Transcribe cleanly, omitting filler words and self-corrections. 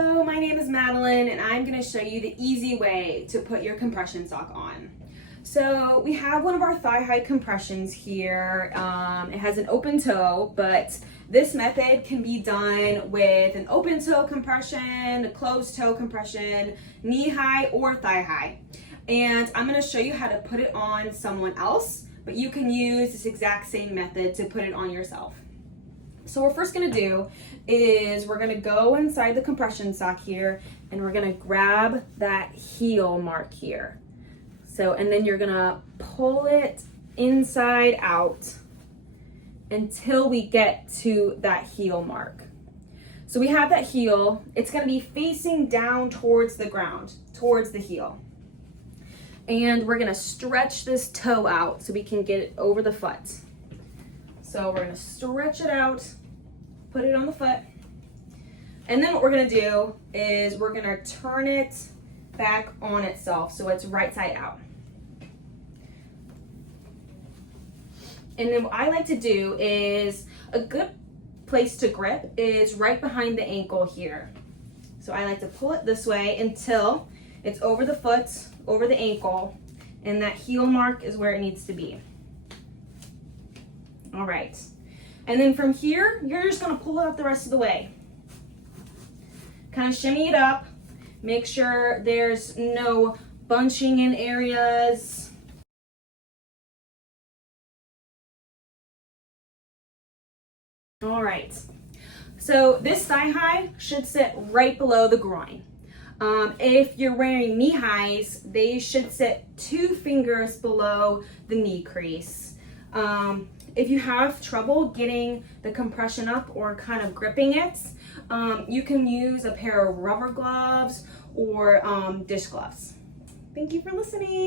Hello, my name is Madeline and I'm going to show you the easy way to put your compression sock on. So we have one of our thigh high compressions here. It has an open toe, but this method can be done with an open toe compression, a closed toe compression, knee high or thigh high. And I'm going to show you how to put it on someone else, but you can use this exact same method to put it on yourself. So what we're first gonna do is we're gonna go inside the compression sock here and we're gonna grab that heel mark here. So, and then you're gonna pull it inside out until we get to that heel mark. So we have that heel, it's gonna be facing down towards the ground, towards the heel. And we're gonna stretch this toe out so we can get it over the foot. So we're gonna stretch it out, put it on the foot, and then what we're gonna do is we're gonna turn it back on itself so it's right side out. And then what I like to do is, a good place to grip is right behind the ankle here. So I like to pull it this way until it's over the foot, over the ankle, and that heel mark is where it needs to be. All right, and then from here, you're just gonna pull it up the rest of the way. Kind of shimmy it up, make sure there's no bunching in areas. All right, so this thigh high should sit right below the groin. If you're wearing knee highs, they should sit 2 fingers below the knee crease. If you have trouble getting the compression up or kind of gripping it, you can use a pair of rubber gloves or dish gloves. Thank you for listening.